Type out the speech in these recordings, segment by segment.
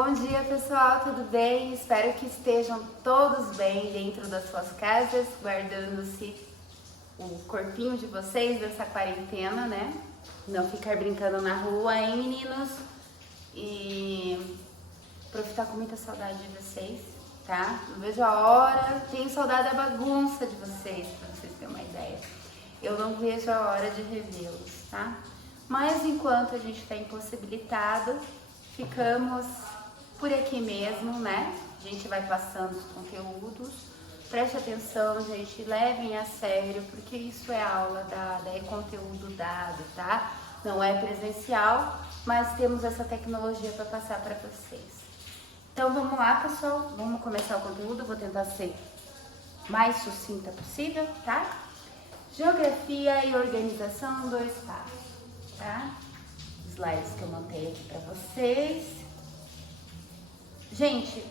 Bom dia, pessoal, tudo bem? Espero que estejam todos bem dentro das suas casas, guardando-se o corpinho de vocês dessa quarentena, né? Não ficar brincando na rua, hein, meninos? E o prof tá com muita saudade de vocês, tá? Não vejo a hora, tenho saudade da bagunça de vocês, pra vocês terem uma ideia. Eu não vejo a hora de revê-los, tá? Mas enquanto a gente tá impossibilitado, ficamos por aqui mesmo, né? A gente vai passando os conteúdos. Preste atenção, gente, levem a sério, porque isso é aula dada, é conteúdo dado, tá? Não é presencial, mas temos essa tecnologia para passar para vocês. Então vamos lá, pessoal, vamos começar o conteúdo, vou tentar ser mais sucinta possível, tá? Geografia e organização do espaço, tá? Slides que eu montei aqui para vocês. Gente,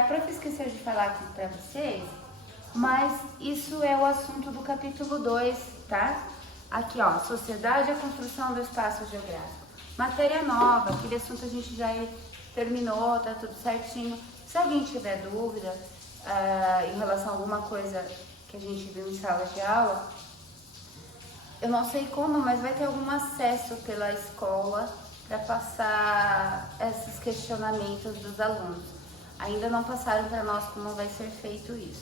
a prof esqueceu de falar aqui para vocês, mas isso é o assunto do capítulo 2, tá? Aqui, ó, Sociedade e a Construção do Espaço Geográfico. Matéria nova, aquele assunto a gente já terminou, tá tudo certinho. Se alguém tiver dúvida em relação a alguma coisa que a gente viu em sala de aula, eu não sei como, mas vai ter algum acesso pela escola para passar esses questionamentos dos alunos. Ainda não passaram para nós como vai ser feito isso,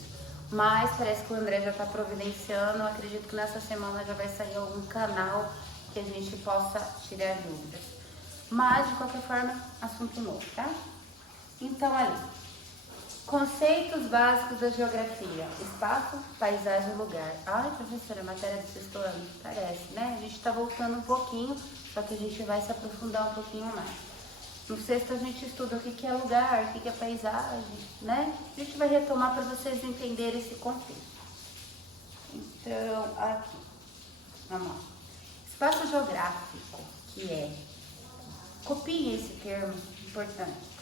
mas parece que o André já está providenciando. Eu acredito que nessa semana já vai sair algum canal que a gente possa tirar dúvidas. Mas, de qualquer forma, assunto novo, tá? Então, ali, conceitos básicos da geografia: espaço, paisagem e lugar. Ai, professora, matéria do sexto ano, parece, né? A gente está voltando um pouquinho, só que a gente vai se aprofundar um pouquinho mais. No sexto a gente estuda o que é lugar, o que é paisagem, né? A gente vai retomar para vocês entenderem esse conceito. Então, aqui, vamos lá. Espaço geográfico, que copiem esse termo, importante.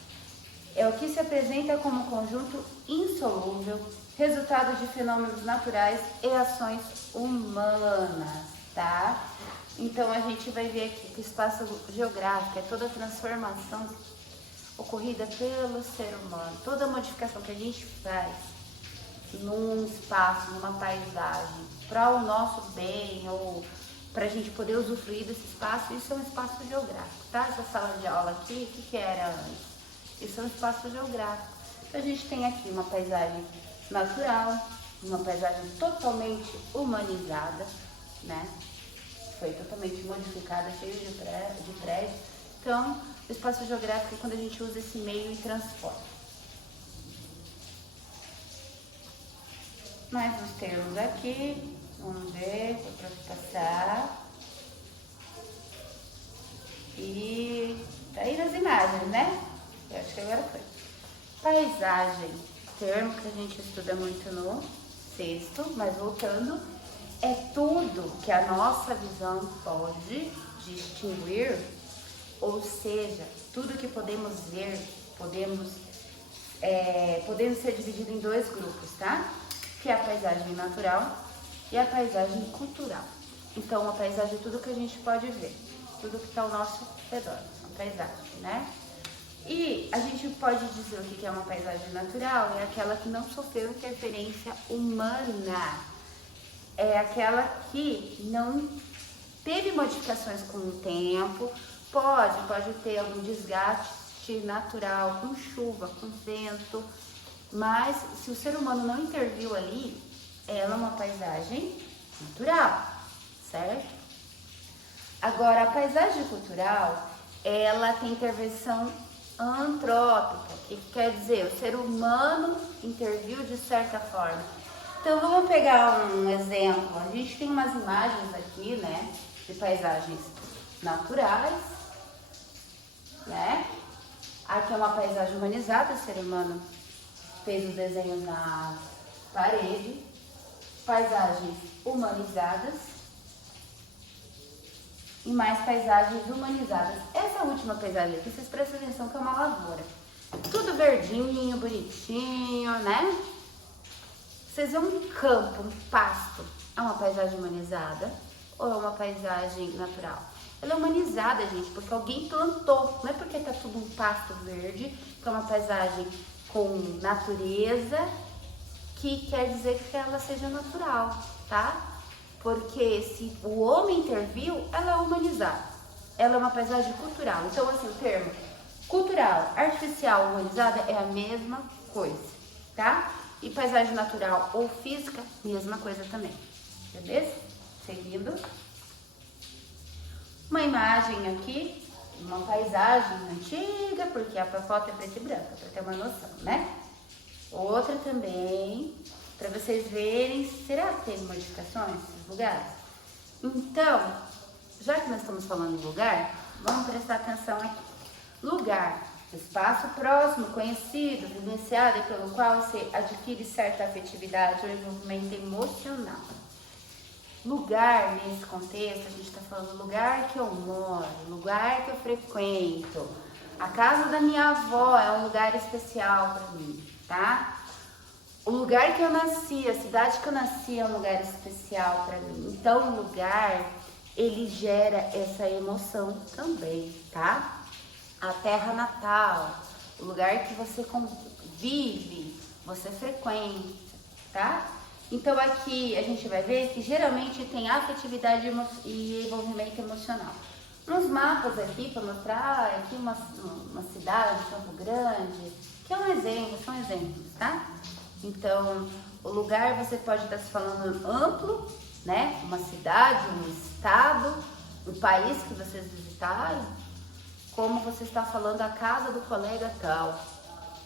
É o que se apresenta como conjunto insolúvel, resultado de fenômenos naturais e ações humanas, tá? Então a gente vai ver aqui que o espaço geográfico é toda a transformação ocorrida pelo ser humano, toda a modificação que a gente faz num espaço, numa paisagem, para o nosso bem ou para a gente poder usufruir desse espaço. Isso é um espaço geográfico, tá? Essa sala de aula aqui, o que era antes? Isso é um espaço geográfico. Então, a gente tem aqui uma paisagem natural, uma paisagem totalmente humanizada, né? Foi totalmente modificada, cheio de prédios. Então, o espaço geográfico é quando a gente usa esse meio e transporta. Mais uns termos aqui, vamos ver, para passar. E tá aí nas imagens, né? Eu acho que agora foi. Paisagem, termo que a gente estuda muito no sexto, mas voltando, é tudo que a nossa visão pode distinguir, ou seja, tudo que podemos ver, podemos ser dividido em dois grupos, tá? Que é a paisagem natural e a paisagem cultural. Então, a paisagem é tudo que a gente pode ver, tudo que está ao nosso redor, são paisagens, né? E a gente pode dizer o que é uma paisagem natural, é aquela que não sofreu interferência humana, é aquela que não teve modificações com o tempo, pode ter algum desgaste natural, com chuva, com vento, mas se o ser humano não interviu ali, ela é uma paisagem natural, certo? Agora, a paisagem cultural, ela tem intervenção antrópica, que quer dizer, o ser humano interviu de certa forma. Então vamos pegar um exemplo. A gente tem umas imagens aqui, né, de paisagens naturais, né? Aqui é uma paisagem humanizada, o ser humano fez os desenhos na parede. Paisagens humanizadas e mais paisagens humanizadas. Essa última paisagem aqui, vocês prestem atenção que é uma lavoura. Tudo verdinho, bonitinho, né? Vocês vêem um campo, um pasto. É uma paisagem humanizada ou é uma paisagem natural? Ela é humanizada, gente, porque alguém plantou. Não é porque tá tudo tudo um pasto verde, que é uma paisagem com natureza, que quer dizer que ela seja natural, tá? Porque se o homem interviu, ela é humanizada. Ela é uma paisagem cultural. Então, assim, o termo cultural, artificial, humanizada é a mesma coisa, tá? E paisagem natural ou física, mesma coisa também. Beleza? Seguindo. Uma imagem aqui, uma paisagem antiga, porque a foto é preta e branca, para ter uma noção, né? Outra também, para vocês verem, será que tem modificações nesses lugares? Então, já que nós estamos falando de lugar, vamos prestar atenção aqui. Lugar, espaço próximo, conhecido, vivenciado e pelo qual você adquire certa afetividade ou envolvimento emocional. Lugar, nesse contexto, a gente está falando lugar que eu moro, lugar que eu frequento. A casa da minha avó é um lugar especial para mim, tá? O lugar que eu nasci, a cidade que eu nasci é um lugar especial para mim. Então, o lugar, ele gera essa emoção também, tá? A terra natal, o lugar que você vive, você frequenta, tá? Então aqui a gente vai ver que geralmente tem afetividade e envolvimento emocional. Nos mapas aqui, para mostrar aqui uma cidade, Campo Grande, que é um exemplo, são exemplos, tá? Então, o lugar você pode estar se falando amplo, né? Uma cidade, um estado, um país que vocês visitaram, como você está falando a casa do colega tal,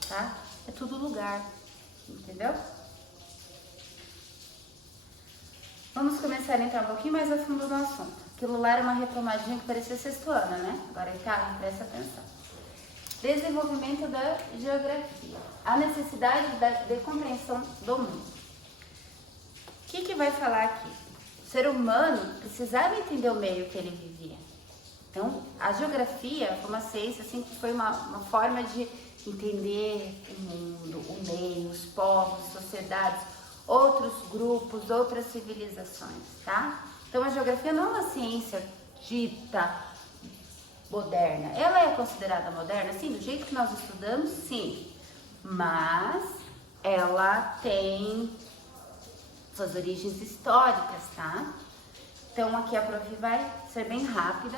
tá? É tudo lugar, entendeu? Vamos começar a entrar um pouquinho mais a fundo no assunto. Aquilo lá era uma retomadinha que parecia sexto ano, né? Agora tá, presta atenção. Desenvolvimento da geografia. A necessidade de compreensão do mundo. O que vai falar aqui? O ser humano precisava entender o meio que ele vivia. Então, a geografia foi uma ciência, assim, que foi uma forma de entender o mundo, o meio, os povos, sociedades, outros grupos, outras civilizações, tá? Então, a geografia não é uma ciência dita moderna. Ela é considerada moderna, sim, do jeito que nós estudamos, sim. Mas ela tem suas origens históricas, tá? Então, aqui a prof vai ser bem rápida,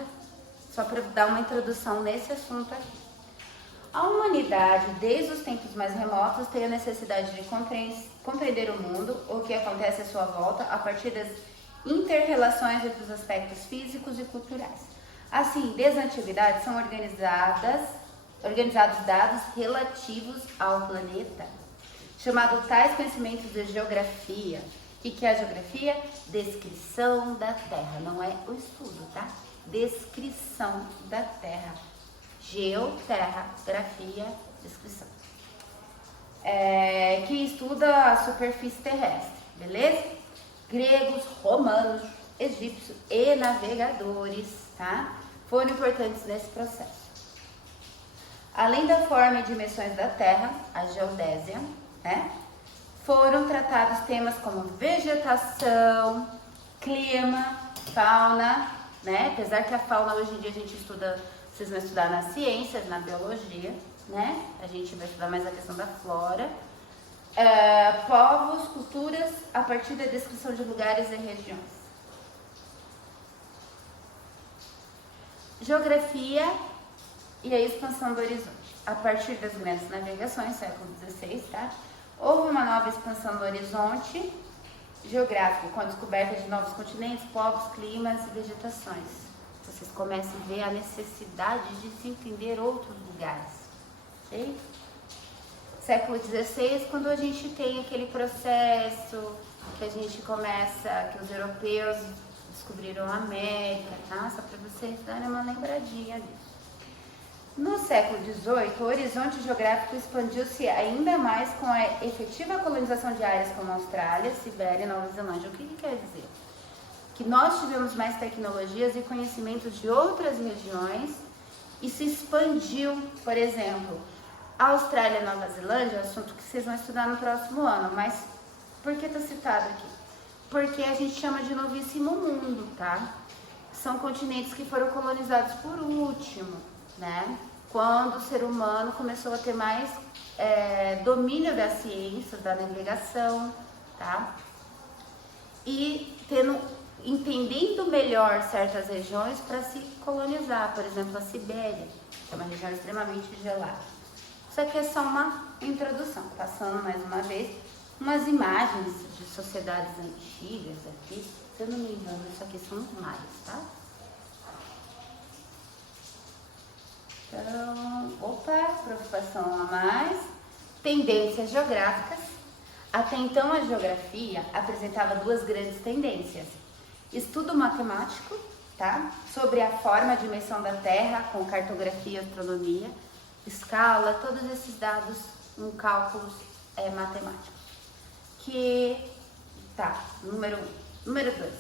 só para dar uma introdução nesse assunto aqui. A humanidade, desde os tempos mais remotos, tem a necessidade de compreender o mundo, o que acontece à sua volta, a partir das inter-relações entre os aspectos físicos e culturais. Assim, desde a antiguidade são organizados dados relativos ao planeta, chamado tais conhecimentos de geografia. O que é a geografia? Descrição da Terra, não é o estudo, tá? Descrição da Terra. Geoterra, grafia, descrição. Que estuda a superfície terrestre, beleza? Gregos, romanos, egípcios e navegadores, tá? Foram importantes nesse processo. Além da forma e dimensões da Terra, a geodésia, né? Foram tratados temas como vegetação, clima, fauna, né? Apesar que a fauna hoje em dia a gente estuda, vocês vão estudar nas ciências, na biologia, né? A gente vai estudar mais a questão da flora. Povos, culturas, a partir da descrição de lugares e regiões. Geografia e a expansão do horizonte. A partir das grandes navegações, século XVI, tá? Houve uma nova expansão do horizonte geográfico, com a descoberta de novos continentes, povos, climas e vegetações. Vocês começam a ver a necessidade de se entender outros lugares. Ok? Século XVI, quando a gente tem aquele processo que a gente começa, que os europeus descobriram a América, tá? Só para vocês darem uma lembradinha disso. No século XVIII, o horizonte geográfico expandiu-se ainda mais com a efetiva colonização de áreas como Austrália, Sibéria e Nova Zelândia. O que quer dizer? Que nós tivemos mais tecnologias e conhecimentos de outras regiões e se expandiu, por exemplo, a Austrália e Nova Zelândia, assunto que vocês vão estudar no próximo ano, mas por que está citado aqui? Porque a gente chama de novíssimo mundo, tá? São continentes que foram colonizados por último, né? quando o ser humano começou a ter mais domínio das ciências, da navegação, tá? E entendendo melhor certas regiões para se colonizar, por exemplo, a Sibéria, que é uma região extremamente gelada. Isso aqui é só uma introdução, passando mais uma vez umas imagens de sociedades antigas aqui. Se eu não me engano, isso aqui são os maias, tá? Então, preocupação a mais. Tendências geográficas. Até então, a geografia apresentava duas grandes tendências. Estudo matemático, tá? Sobre a forma de dimensão da Terra, com cartografia e astronomia, escala, todos esses dados em cálculos matemáticos. Número 2.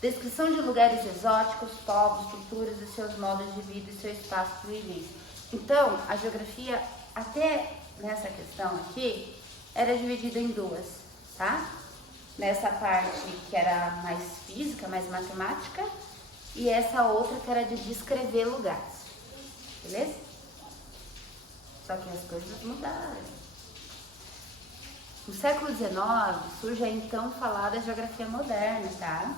Descrição de lugares exóticos, povos, culturas e seus modos de vida e seu espaço de vivência. Então, a geografia, até nessa questão aqui, era dividida em duas, tá? Nessa parte que era mais física, mais matemática, e essa outra que era de descrever lugares, beleza? Só que as coisas mudaram. No século XIX, surge a então falada geografia moderna, tá?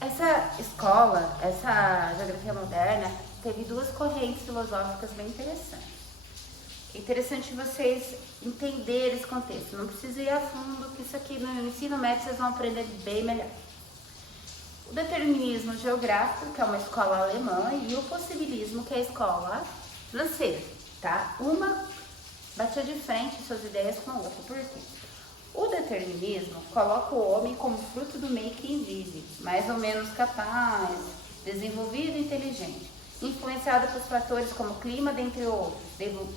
Essa escola, essa geografia moderna, teve duas correntes filosóficas bem interessantes. É interessante vocês entenderem esse contexto. Não precisa ir a fundo, que isso aqui no ensino médio vocês vão aprender bem melhor. O determinismo geográfico, que é uma escola alemã, e o possibilismo, que é a escola francesa, tá? Uma batia de frente suas ideias com a outra. Por quê? O determinismo coloca o homem como fruto do meio que vive, mais ou menos capaz, desenvolvido e inteligente, influenciado por fatores como clima, dentre outros,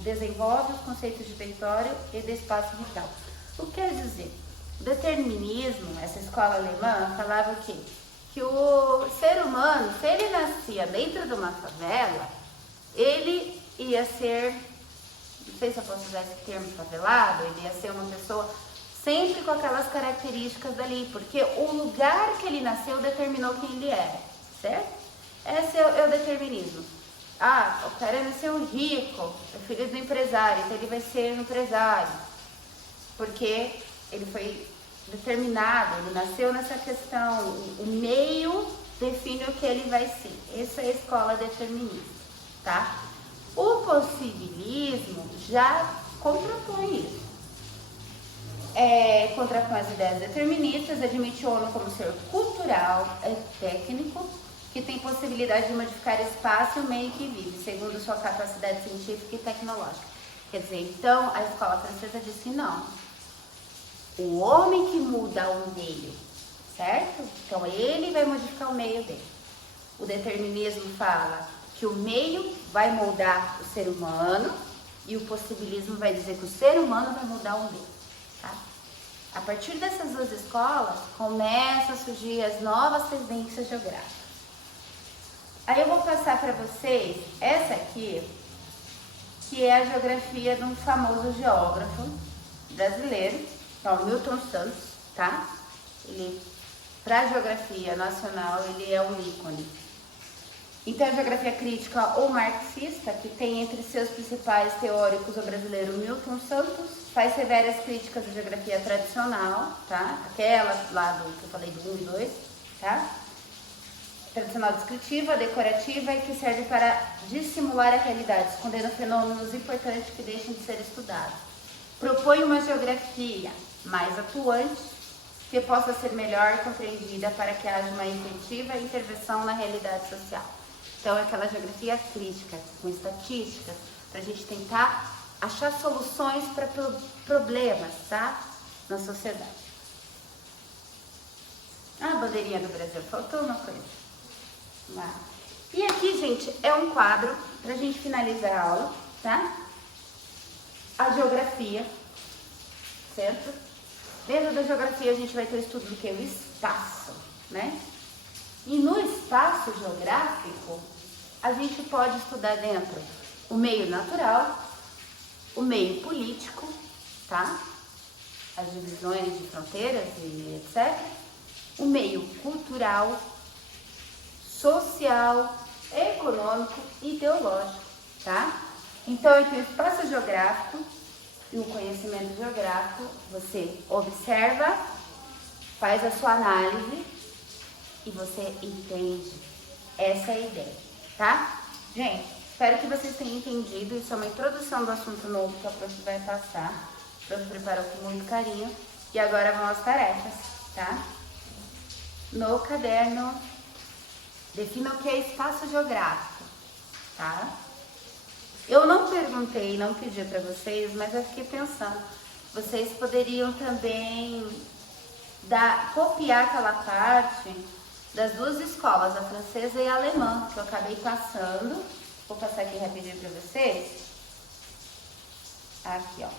desenvolve os conceitos de território e de espaço vital. O que quer dizer? O determinismo, essa escola alemã, falava o quê? Que o ser humano, se ele nascia dentro de uma favela, ele ia ser, não sei se eu posso usar esse termo favelado, ele ia ser uma pessoa sempre com aquelas características dali, porque o lugar que ele nasceu determinou quem ele era, certo? Esse é o determinismo. O cara nasceu rico, é filho do empresário, então ele vai ser um empresário, porque ele foi determinado, ele nasceu nessa questão, o meio define o que ele vai ser. Essa é a escola determinista, tá? O possibilismo já contrapõe isso. Contrapõe as ideias deterministas, admite o homem como ser cultural, técnico, que tem possibilidade de modificar espaço e o meio que vive, segundo sua capacidade científica e tecnológica. Quer dizer, então, a escola francesa disse não. O homem que muda o meio, certo? Então, ele vai modificar o meio dele. O determinismo fala que o meio vai moldar o ser humano e o possibilismo vai dizer que o ser humano vai mudar o meio, tá? A partir dessas duas escolas, começam a surgir as novas tendências geográficas. Aí eu vou passar para vocês essa aqui, que é a geografia de um famoso geógrafo brasileiro, que é o Milton Santos, tá? Ele, para a geografia nacional, ele é um ícone. Então, a geografia crítica ou marxista, que tem entre seus principais teóricos o brasileiro Milton Santos, faz severas críticas à geografia tradicional, tá? Aquela lá do que eu falei do 1 e 2, tá? Tradicional descritiva, decorativa e que serve para dissimular a realidade, escondendo fenômenos importantes que deixam de ser estudados. Propõe uma geografia mais atuante, que possa ser melhor compreendida para que haja uma efetiva intervenção na realidade social. Então, é aquela geografia crítica, com estatísticas, para a gente tentar achar soluções para problemas, tá? Na sociedade. A bandeirinha do Brasil, faltou uma coisa. Lá. E aqui, gente, é um quadro para a gente finalizar a aula, tá? A geografia, certo? Dentro da geografia a gente vai ter o estudo do que? O espaço, né? E no espaço geográfico, a gente pode estudar dentro o meio natural, o meio político, tá? As divisões de fronteiras e etc. O meio cultural, social, econômico e ideológico, tá? Então, entre o espaço geográfico e o conhecimento geográfico, você observa, faz a sua análise e você entende. Essa é a ideia, tá? Gente, espero que vocês tenham entendido. Isso é uma introdução do assunto novo que a prof vai passar. A prof preparou com muito carinho. E agora vão as tarefas, tá? No caderno, defina o que é espaço geográfico, tá? Eu não perguntei, não pedi para vocês, mas eu fiquei pensando. Vocês poderiam também copiar aquela parte das duas escolas, a francesa e a alemã, que eu acabei passando. Vou passar aqui rapidinho para vocês. Aqui, ó.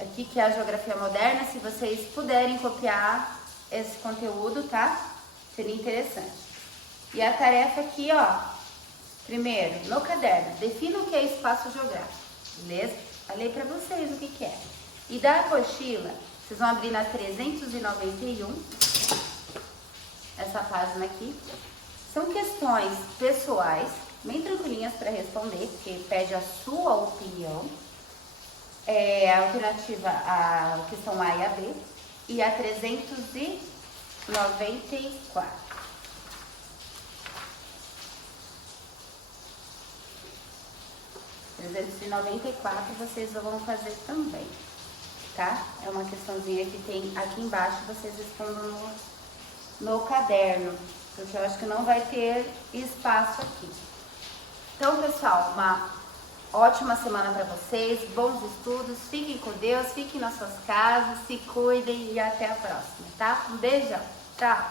Aqui que é a geografia moderna, se vocês puderem copiar esse conteúdo, tá? Seria interessante. E a tarefa aqui, ó. Primeiro, no caderno, defina o que é espaço geográfico, beleza? Falei pra vocês o que é. E da apostila, vocês vão abrir na 391, essa página aqui. São questões pessoais, bem tranquilinhas para responder, porque pede a sua opinião. A alternativa, a questão A e a B, e a 394. Vocês vão fazer também, tá? É uma questãozinha que tem aqui embaixo, vocês respondam no caderno, porque eu acho que não vai ter espaço aqui. Então, pessoal, uma ótima semana para vocês, bons estudos, fiquem com Deus, fiquem nas suas casas, se cuidem e até a próxima, tá? Um beijão, tchau!